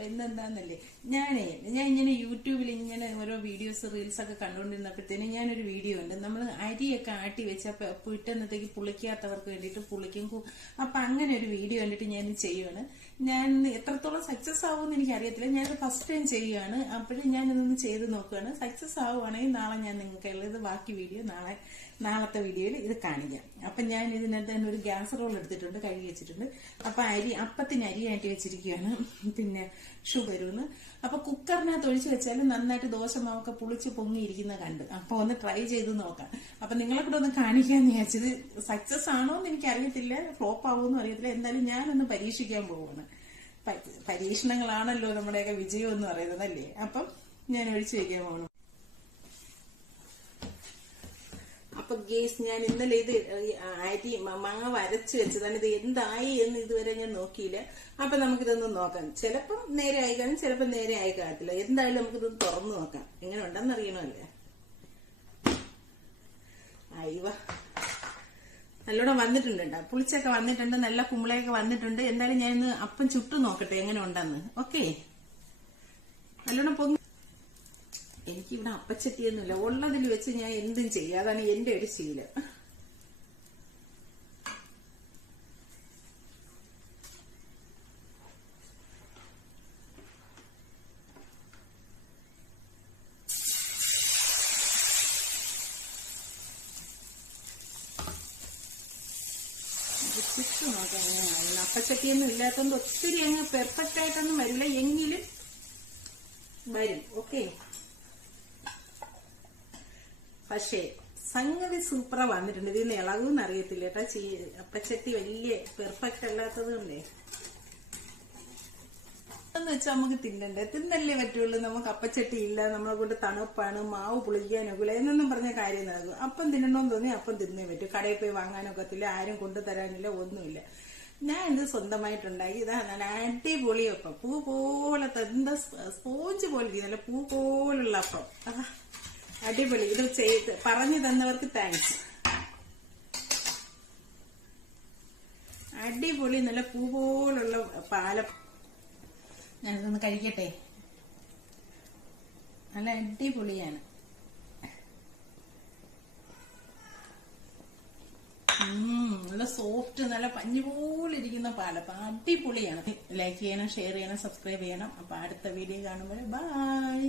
അപ്പൊ ഇന്നെന്താന്നല്ലേ ഞാൻ ഇങ്ങനെ യൂട്യൂബിൽ ഇങ്ങനെ ഓരോ വീഡിയോസ് റീൽസ് ഒക്കെ കണ്ടുകൊണ്ടിരുന്നപ്പോഴത്തേനും ഞാനൊരു വീഡിയോ ഉണ്ട്. നമ്മൾ അരിയൊക്കെ ആട്ടി വെച്ചപ്പോ പിറ്റന്നത്തേക്ക് പുളിക്കാത്തവർക്ക് വേണ്ടിയിട്ട് പുളിക്കും. അപ്പൊ അങ്ങനെ ഒരു വീഡിയോ കണ്ടിട്ട് ഞാൻ ചെയ്യുവാണ്. ഞാൻ എത്രത്തോളം സക്സസ് ആവുമെന്ന് എനിക്ക് അറിയത്തില്ല. ഞാനത് ഫസ്റ്റ് ടൈം ചെയ്യുകയാണ്. അപ്പോഴും ഞാനിതൊന്ന് ചെയ്ത് നോക്കുകയാണ്. സക്സസ് ആവുകയാണെങ്കിൽ നാളെ ഞാൻ നിങ്ങൾക്കുള്ളത് ബാക്കി വീഡിയോ നാളത്തെ വീഡിയോയിൽ ഇത് കാണിക്കാം. അപ്പൊ ഞാൻ ഇതിനകത്ത് തന്നെ ഒരു ഗ്യാസ് റോൾ എടുത്തിട്ടുണ്ട്, കഴുകി വെച്ചിട്ടുണ്ട്. അപ്പൊ അപ്പത്തിന് അരിയാട്ടി വെച്ചിരിക്കുകയാണ്. പിന്നെ ഷുഗരൂന്ന്. അപ്പൊ കുക്കറിനകത്ത് ഒഴിച്ചു വെച്ചാൽ നന്നായിട്ട് ദോശമാവൊക്കെ പുളിച്ച് പൊങ്ങിയിരിക്കുന്ന കണ്ട്. അപ്പൊ ഒന്ന് ട്രൈ ചെയ്ത് നോക്കാം. അപ്പൊ നിങ്ങളെ കൂടെ ഒന്ന് കാണിക്കാന്ന് വിചാരിച്ചത്. സക്സസ് ആണോ എന്ന് എനിക്ക് അറിയത്തില്ല, ഫ്ലോപ്പ് ആവുമെന്നും അറിയത്തില്ല. എന്തായാലും ഞാനൊന്ന് പരീക്ഷിക്കാൻ പോവാണ്. പരീക്ഷണങ്ങളാണല്ലോ നമ്മുടെയൊക്കെ വിജയം എന്ന് പറയുന്നത് അല്ലേ. അപ്പം ഞാൻ ഒഴിച്ചു വെക്കാൻ പോകണം. അപ്പൊ ഗേസ്, ഞാൻ ഇന്നലെ ഇത് അരി മാവ് അരച്ചു വെച്ചതാണ്. ഇത് എന്തായി എന്ന് ഇതുവരെ ഞാൻ നോക്കിയില്ല. അപ്പൊ നമുക്കിതൊന്ന് നോക്കാം. ചിലപ്പം നേരെ ആയി കാണും, ചിലപ്പോൾ നേരെ ആയി കാണത്തില്ല. എന്തായാലും നമുക്കിതൊന്ന് തുറന്നു നോക്കാം. എങ്ങനെ ഉണ്ടെന്ന് അറിയണമല്ലേ. അയ്യവ, നല്ലോണം വന്നിട്ടുണ്ട്. പുളിച്ചൊക്കെ വന്നിട്ടുണ്ട്, നല്ല കുമ്പളയൊക്കെ വന്നിട്ടുണ്ട്. എന്തായാലും ഞാൻ ഇന്ന് അപ്പം ചുട്ടു നോക്കട്ടെ എങ്ങനെ ഉണ്ടെന്ന്. ഓക്കെ, നല്ലോണം പൊങ്ങി. എനിക്കിവിടെ അപ്പച്ചട്ടിയൊന്നുമില്ല, ഉള്ളതിൽ വെച്ച് ഞാൻ എന്തും ചെയ്യും. അതാണ് എന്റെ ഒരു ശീലം. ചുറ്റു നോക്കാം എങ്ങനെയാണ്. അപ്പച്ചട്ടിയൊന്നും ഇല്ലാത്തതുകൊണ്ട് ഒത്തിരി അങ്ങ് പെർഫെക്റ്റ് ആയിട്ടൊന്നും വരില്ല, എങ്കിലും വരും. ഓക്കെ, പക്ഷേ സംഗതി സൂപ്പറാ വന്നിട്ടുണ്ട്. ഇതിന് ഇളകുമെന്ന് അറിയത്തില്ല കേട്ടാ. അപ്പച്ചട്ടി വലിയ പെർഫെക്റ്റ് അല്ലാത്തത് കൊണ്ടേ എന്ന് വെച്ചാൽ നമുക്ക് തിന്നല്ലേ പറ്റുള്ളൂ. നമുക്ക് അപ്പച്ചട്ടി ഇല്ല, നമ്മളെ കൊണ്ട് തണുപ്പാണ്, മാവ് പുളിക്കാനൊക്കെ എന്നൊന്നും പറഞ്ഞ കാര്യം നടക്കും. അപ്പം തിന്നണമെന്ന് തോന്നി അപ്പം തിന്നേ പറ്റും. കടയിൽ പോയി വാങ്ങാനൊക്കത്തില്ല, ആരും കൊണ്ടുതരാനില്ല, ഒന്നുമില്ല. ഞാൻ ഇത് സ്വന്തമായിട്ടുണ്ടാക്കി. ഇതാണ് അടിപൊളി അപ്പം. പൂ പോലത്തെ, എന്താ സ്പോഞ്ച് പോലെ നല്ല പൂ പോലുള്ള അപ്പം. അടിപൊളി. ഇത് ചെയ്ത് പറഞ്ഞു തന്നവർക്ക് താങ്ക്സ്. അടിപൊളി, നല്ല പൂ പോലുള്ള പാലം. ഞാനിതൊന്ന് കഴിക്കട്ടെ. നല്ല അടിപൊളിയാണ്. നല്ല സോഫ്റ്റ്, നല്ല പഞ്ഞി പോലെ ഇരിക്കുന്ന പാലപ്പം. അടിപൊളിയാണ്. ലൈക്ക് ചെയ്യണം, ഷെയർ ചെയ്യണം, സബ്സ്ക്രൈബ് ചെയ്യണം. അപ്പൊ അടുത്ത വീഡിയോ കാണുമ്പോൾ ബൈ.